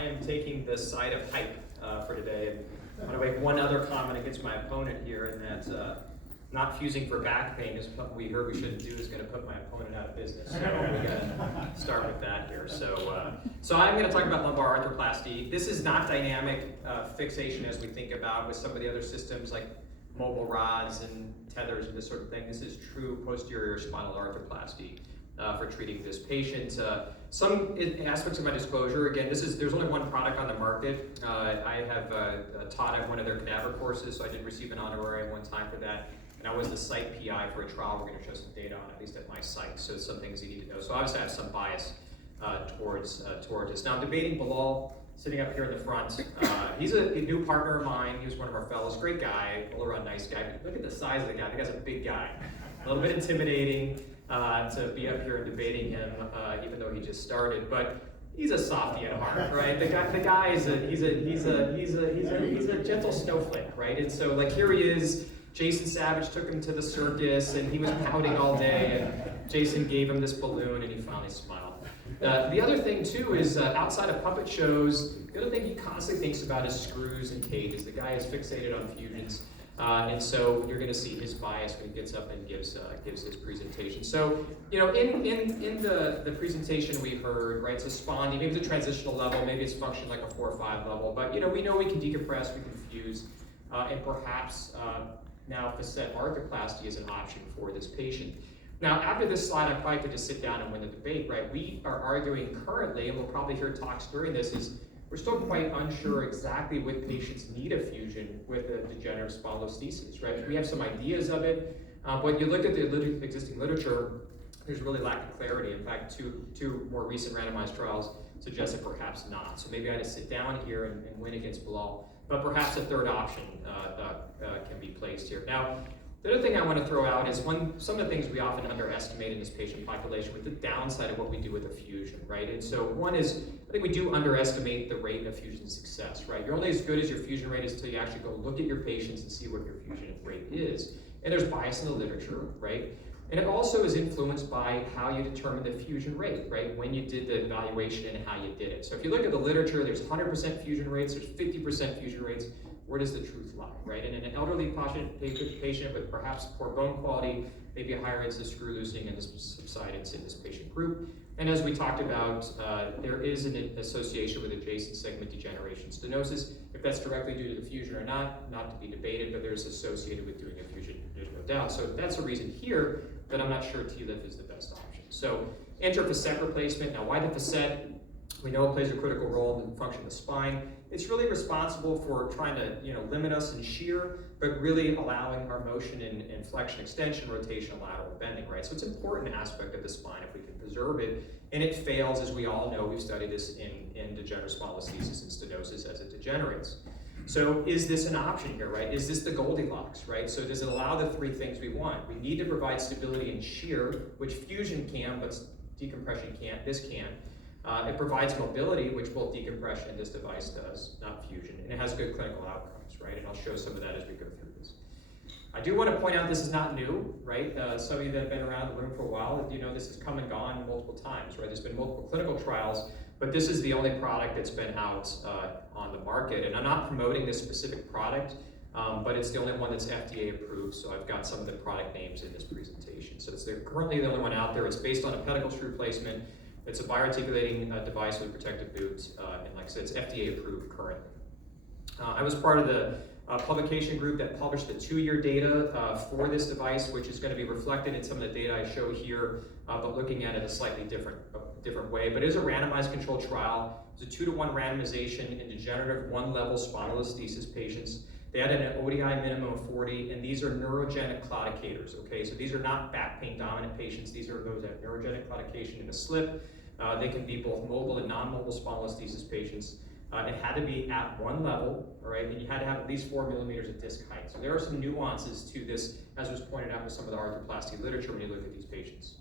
I am taking the side of hype for today, and I want to make one other comment against my opponent here, in that not fusing for back pain is what we heard we shouldn't do, is going to put my opponent out of business. So we got to start with that here. So I'm going to talk about lumbar arthroplasty. This is not dynamic fixation as we think about with some of the other systems like mobile rods and tethers and this sort of thing. This is true posterior spinal arthroplasty for treating this patient. Some aspects of my disclosure, again, there's only one product on the market. I have taught at one of their cadaver courses, so I did receive an honorarium one time for that. And I was the site PI for a trial we're going to show some data on, at least at my site. So some things you need to know. So obviously I have some bias towards this. Now, debating Bilal, sitting up here in the front, he's a new partner of mine. He was one of our fellows, great guy, all around nice guy. But look at the size of the guy. The guy's a big guy, a little bit intimidating to be up here and debating him, even though he just started. But he's a softie at heart, right? The guy is he's a gentle snowflake, right? And so like here he is. Jason Savage took him to the circus, and he was pouting all day, and Jason gave him this balloon, and he finally smiled. The other thing, too, is outside of puppet shows, the other thing he constantly thinks about is screws and cages. The guy is fixated on fusions, and so you're going to see his bias when he gets up and gives his presentation. So, you know, in the presentation we heard, right, it's a spondy, maybe it's a transitional level, maybe it's function like a 4 or 5 level, but, you know we can decompress, we can fuse, and perhaps now facet arthroplasty is an option for this patient. Now, after this slide, I probably could just sit down and win the debate, right? We are arguing currently, and we'll probably hear talks during this, is we're still quite unsure exactly what patients need a fusion with a degenerative spondylolisthesis, right? We have some ideas of it, but you look at the existing literature, there's really lack of clarity. In fact, two more recent randomized trials suggest that perhaps not. So maybe I just sit down here and win against Bilal. But perhaps a third option can be placed here. Now, the other thing I want to throw out is some of the things we often underestimate in this patient population with the downside of what we do with a fusion, right? And so one is, I think we do underestimate the rate of fusion success, right? You're only as good as your fusion rate is until you actually go look at your patients and see what your fusion rate is. And there's bias in the literature, right? And it also is influenced by how you determine the fusion rate, right? When you did the evaluation and how you did it. So if you look at the literature, there's 100% fusion rates, there's 50% fusion rates. Where does the truth lie, right? And in an elderly patient with perhaps poor bone quality, maybe a higher incidence of screw loosening and subsidence in this patient group. And as we talked about, there is an association with adjacent segment degeneration stenosis. If that's directly due to the fusion or not to be debated, but there's associated with doing a fusion, there's no doubt. So that's a reason here that I'm not sure TLIF is the best option. So anterofacet replacement. Now, why the facet? We know it plays a critical role in the function of the spine. It's really responsible for trying to limit us in shear, but really allowing our motion in flexion, extension, rotation, lateral bending, right? So it's an important aspect of the spine if we can preserve it. And it fails, as we all know, we've studied this in degenerative spondylolisthesis and stenosis as it degenerates. So is this an option here, right? Is this the Goldilocks, right? So does it allow the 3 things we want? We need to provide stability in shear, which fusion can, but decompression can't. This can. It provides mobility, which both decompression and this device does, not fusion. And it has good clinical outcomes, right? And I'll show some of that as we go through this. I do want to point out this is not new, right? Some of you that have been around the room for a while, this has come and gone multiple times, right? There's been multiple clinical trials, but this is the only product that's been out on the market. And I'm not promoting this specific product, but it's the only one that's FDA approved, so I've got some of the product names in this presentation. So it's currently the only one out there. It's based on a pedicle screw placement. It's a bioarticulating device with a protective boot, and like I said, it's FDA approved currently. I was part of the publication group that published the 2-year data for this device, which is going to be reflected in some of the data I show here, but looking at it a slightly different way. But it is a randomized controlled trial. It's a 2-to-1 randomization in degenerative 1-level spondylosthesis patients. They had an ODI minimum of 40, and these are neurogenic claudicators, okay? So these are not back pain dominant patients. These are those that have neurogenic claudication in a slip. They can be both mobile and non-mobile spondylosthesis patients. It had to be at 1 level, all right? And you had to have at least 4 millimeters of disc height. So there are some nuances to this, as was pointed out with some of the arthroplasty literature when you look at these patients.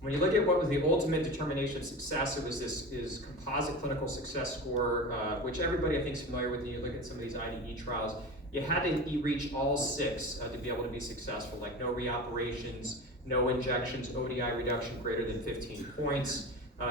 When you look at what was the ultimate determination of success, it was this composite clinical success score, which everybody I think is familiar with. When you look at some of these IDE trials, you had to reach all 6 to be able to be successful, like no reoperations, no injections, ODI reduction greater than 15 points,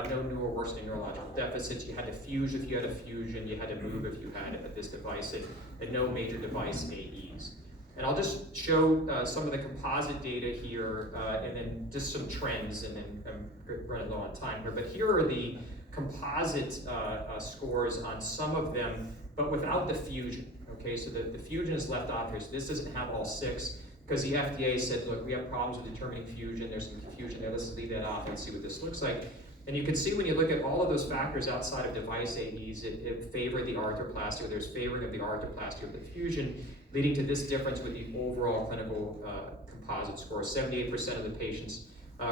no new or worsening neurological deficits. You had to fuse if you had a fusion, you had to move if you had this device, and no major device AEs. And I'll just show some of the composite data here, and then just some trends, and then I'm running low on time here. But here are the composite scores on some of them, but without the fusion. Okay, so the fusion is left off here. So this doesn't have all 6, because the FDA said, look, we have problems with determining fusion. There's some confusion there. Let's leave that off and see what this looks like. And you can see when you look at all of those factors outside of device AEs, it favored the arthroplasty, or there's favoring of the arthroplasty of the fusion, leading to this difference with the overall clinical composite score. 78% of the patients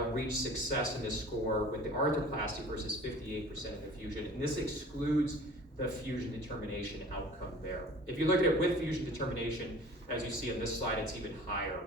reached success in this score with the arthroplasty versus 58% of the fusion. And this excludes the fusion determination outcome there. If you look at it with fusion determination, as you see on this slide, it's even higher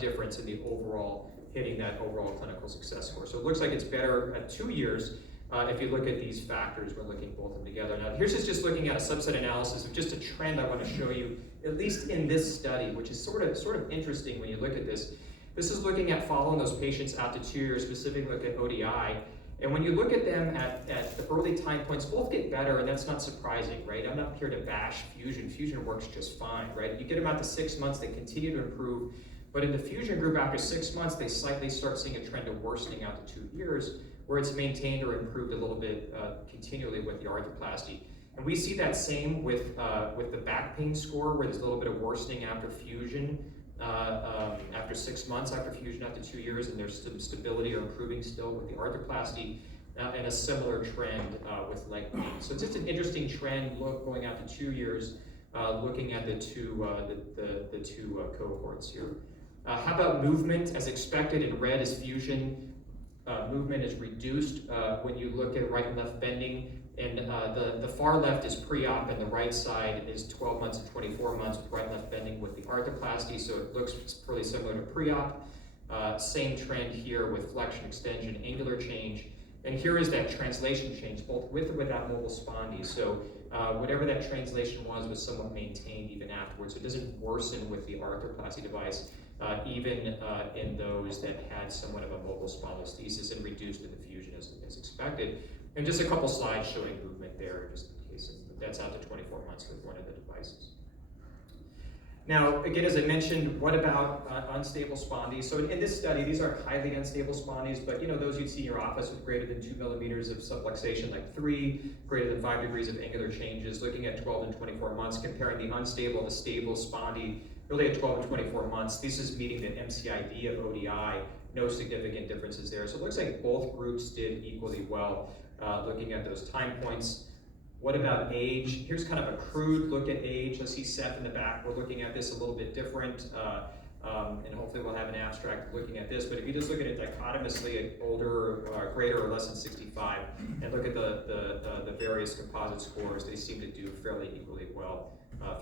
difference in the overall, hitting that overall clinical success score. So it looks like it's better at 2 years if you look at these factors when looking both of them together. Now here's just looking at a subset analysis of just a trend I want to show you, at least in this study, which is sort of interesting when you look at this. This is looking at following those patients out to 2 years, specifically look at ODI. And when you look at them at the early time points, both get better, and that's not surprising, right? I'm not here to bash fusion. Fusion works just fine, right? You get them out to 6 months, they continue to improve. But in the fusion group, after 6 months, they slightly start seeing a trend of worsening out to 2 years, where it's maintained or improved a little bit continually with the arthroplasty. And we see that same with the back pain score, where there's a little bit of worsening after fusion, after 6 months, after fusion, after 2 years, and there's some stability or improving still with the arthroplasty, and a similar trend with leg pain. So it's just an interesting trend going out to 2 years, looking at the two cohorts here. How about movement? As expected, in red is fusion. Movement is reduced when you look at right and left bending. And the far left is pre-op, and the right side is 12 months and 24 months with right and left bending with the arthroplasty. So it looks pretty similar to pre-op. Same trend here with flexion, extension, angular change. And here is that translation change, both with or without mobile spondy. So whatever that translation was somewhat maintained even afterwards. So it doesn't worsen with the arthroplasty device, even in those that had somewhat of a mobile spondylolisthesis, and reduced with the fusion as expected. And just a couple slides showing movement there, just in case that's out to 24 months with one of the devices. Now, again, as I mentioned, what about unstable spondies? So in this study, these are highly unstable spondies, but those you'd see in your office with greater than 2 millimeters of subluxation, like 3, greater than 5 degrees of angular changes, looking at 12 and 24 months, comparing the unstable to stable spondy, really at 12 and 24 months. This is meeting the MCID of ODI, no significant differences there. So it looks like both groups did equally well, looking at those time points. What about age? Here's kind of a crude look at age. Let's see Seth in the back. We're looking at this a little bit different, and hopefully we'll have an abstract looking at this. But if you just look at it dichotomously at older, greater or less than 65, and look at the various composite scores, they seem to do fairly equally well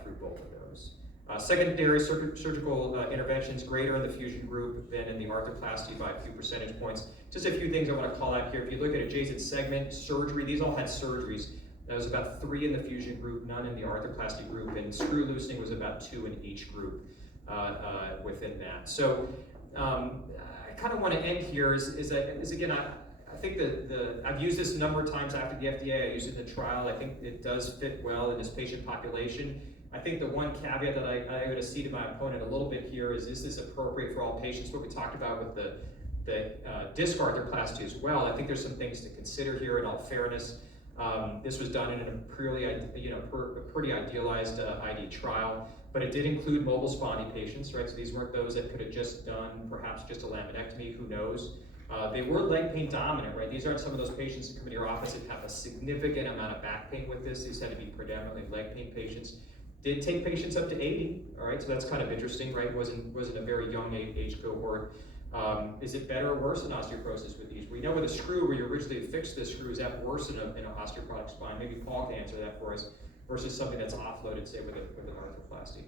through both of those. Secondary surgical interventions greater in the fusion group than in the arthroplasty by a few percentage points. Just a few things I want to call out here. If you look at adjacent segment, surgery, these all had surgeries. There was about 3 in the fusion group, none in the arthroplasty group, and screw loosening was about 2 in each group within that. So I kind of want to end here is again, I think I've used this a number of times after the FDA. I used it in the trial. I think it does fit well in this patient population. I think the one caveat that I'm going to cede to my opponent a little bit here is this appropriate for all patients? What we talked about with the disc arthroplasty as well. I think there's some things to consider here in all fairness. This was done in a pretty idealized ID trial, but it did include mobile spondy patients, right? So these weren't those that could have just done perhaps just a laminectomy, who knows? They were leg pain dominant, right? These aren't some of those patients that come into your office that have a significant amount of back pain with this. These had to be predominantly leg pain patients. Did take patients up to 80, all right? So that's kind of interesting, right? Wasn't a very young age cohort. Is it better or worse than osteoporosis with these? We know with a screw, where you originally fixed the screw, is that worse in an osteoporotic spine? Maybe Paul can answer that for us, versus something that's offloaded, say, with an arthroplasty.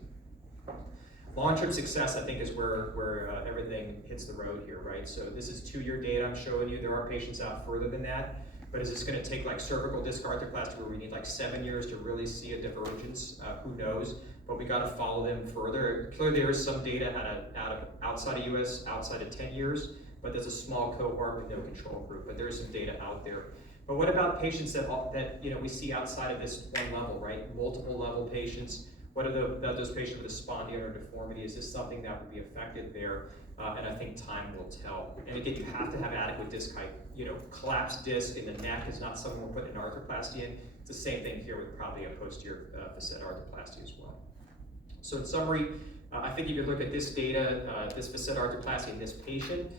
Long-term success, I think, is where everything hits the road here, right? So this is 2-year data I'm showing you. There are patients out further than that, but is this going to take like cervical disc arthroplasty, where we need like 7 years to really see a divergence? Who knows? But we got to follow them further. Clearly, there is some data outside of US, outside of 10 years. but there's a small cohort with no control group, but there's some data out there. But what about patients that we see outside of this one level, right? Multiple level patients. What are those patients with a spondyloarthritis or deformity? Is this something that would be affected there? And I think time will tell. And again, you have to have adequate disc height. Collapsed disc in the neck is not something we're putting an arthroplasty in. It's the same thing here with probably a posterior facet arthroplasty as well. So in summary, I think you could look at this data, this facet arthroplasty in this patient.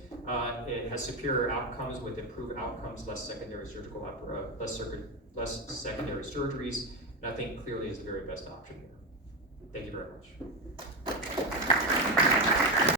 It has superior outcomes with improved outcomes, less secondary less secondary surgeries, and I think clearly is the very best option here. Thank you very much.